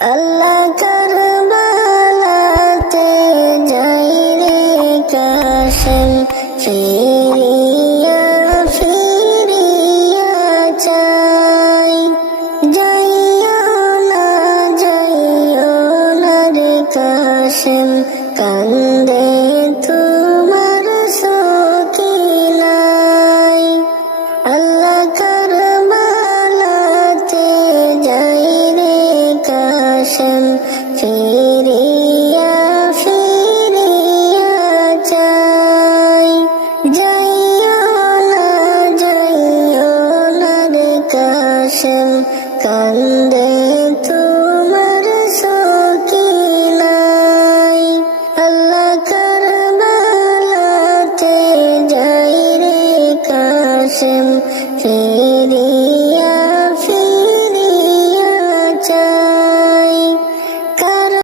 আল্লাহ কারবালাতে যাই রে কাশেম, ফিরিয়া ফিরিয়া চাই। যাইও না রে কাশেম, কান